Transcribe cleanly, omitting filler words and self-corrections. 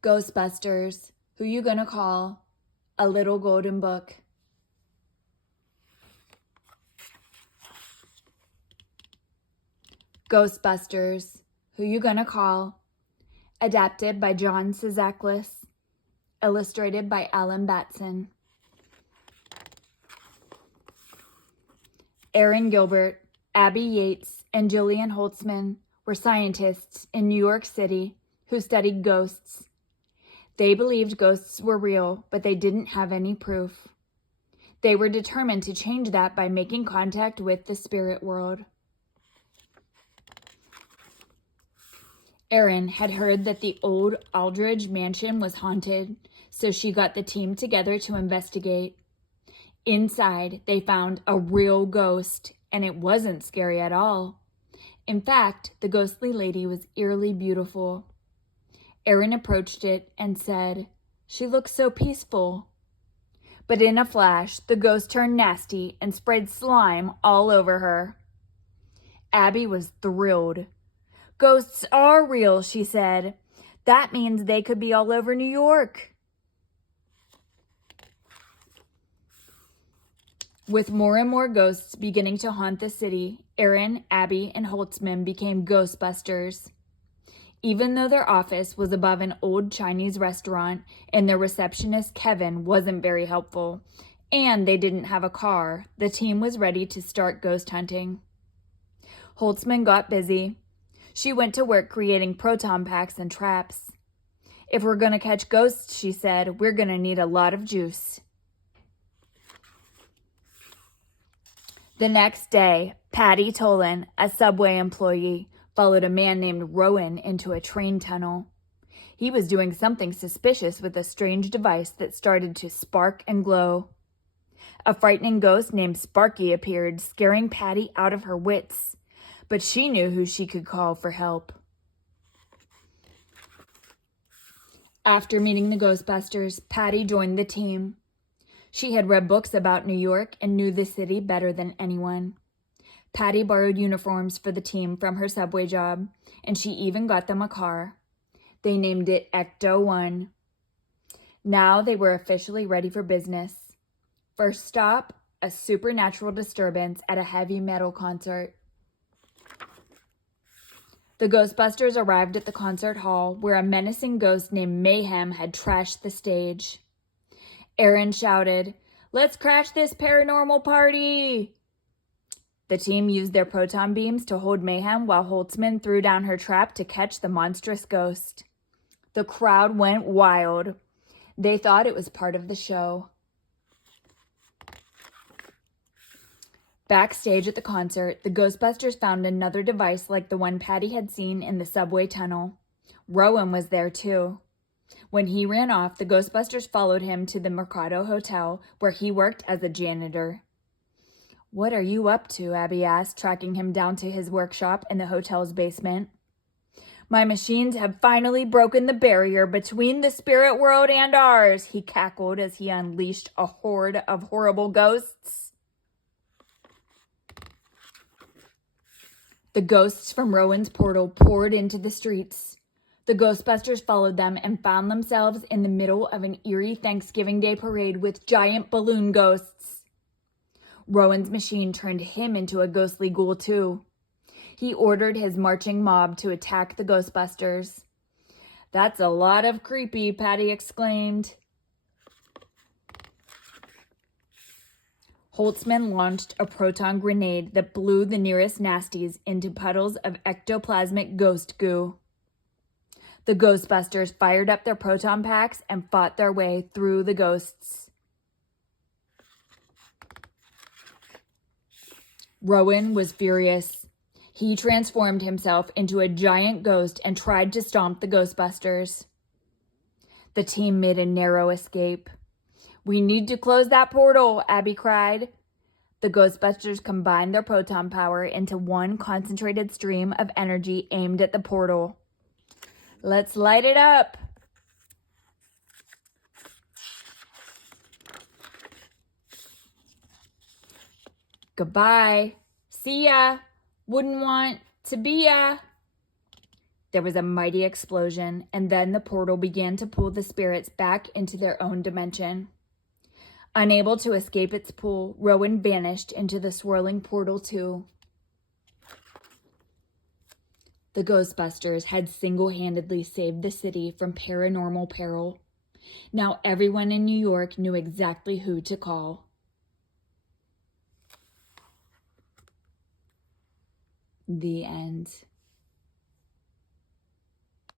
Ghostbusters, who you gonna call? A Little Golden Book. Ghostbusters, who you gonna call? Adapted by John Sazaklis. Illustrated by Batson. Aaron Gilbert, Abby Yates, and Jillian Holtzman were scientists in New York City who studied ghosts. They believed ghosts were real, but they didn't have any proof. They were determined to change that by making contact with the spirit world. Erin had heard that the old Aldridge mansion was haunted, so she got the team together to investigate. Inside, they found a real ghost, and it wasn't scary at all. In fact, the ghostly lady was eerily beautiful. Erin approached it and said, "She looks so peaceful." But in a flash, the ghost turned nasty and sprayed slime all over her. Abby was thrilled. "Ghosts are real," she said. "That means they could be all over New York." With more and more ghosts beginning to haunt the city, Erin, Abby, and Holtzman became Ghostbusters. Even though their office was above an old Chinese restaurant and their receptionist, Kevin, wasn't very helpful, and they didn't have a car, the team was ready to start ghost hunting. Holtzman got busy. She went to work creating proton packs and traps. "If we're going to catch ghosts," she said, "we're going to need a lot of juice." The next day, Patty Tolan, a subway employee, followed a man named Rowan into a train tunnel. He was doing something suspicious with a strange device that started to spark and glow. A frightening ghost named Sparky appeared, scaring Patty out of her wits, but she knew who she could call for help. After meeting the Ghostbusters, Patty joined the team. She had read books about New York and knew the city better than anyone. Patty borrowed uniforms for the team from her subway job, and she even got them a car. They named it Ecto-1. Now they were officially ready for business. First stop, a supernatural disturbance at a heavy metal concert. The Ghostbusters arrived at the concert hall where a menacing ghost named Mayhem had trashed the stage. Erin shouted, "Let's crash this paranormal party!" The team used their proton beams to hold Mayhem while Holtzman threw down her trap to catch the monstrous ghost. The crowd went wild. They thought it was part of the show. Backstage at the concert, the Ghostbusters found another device like the one Patty had seen in the subway tunnel. Rowan was there too. When he ran off, the Ghostbusters followed him to the Mercado Hotel, where he worked as a janitor. "What are you up to?" Abby asked, tracking him down to his workshop in the hotel's basement. "My machines have finally broken the barrier between the spirit world and ours," he cackled as he unleashed a horde of horrible ghosts. The ghosts from Rowan's portal poured into the streets. The Ghostbusters followed them and found themselves in the middle of an eerie Thanksgiving Day parade with giant balloon ghosts. Rowan's machine turned him into a ghostly ghoul too. He ordered his marching mob to attack the Ghostbusters. "That's a lot of creepy," Patty exclaimed. Holtzman launched a proton grenade that blew the nearest nasties into puddles of ectoplasmic ghost goo. The Ghostbusters fired up their proton packs and fought their way through the ghosts. Rowan was furious. He transformed himself into a giant ghost and tried to stomp the Ghostbusters. The team made a narrow escape. "We need to close that portal," Abby cried. The Ghostbusters combined their proton power into one concentrated stream of energy aimed at the portal. "Let's light it up." "Goodbye. See ya. Wouldn't want to be ya." There was a mighty explosion, and then the portal began to pull the spirits back into their own dimension. Unable to escape its pull, Rowan vanished into the swirling portal too. The Ghostbusters had single-handedly saved the city from paranormal peril. Now everyone in New York knew exactly who to call. The end.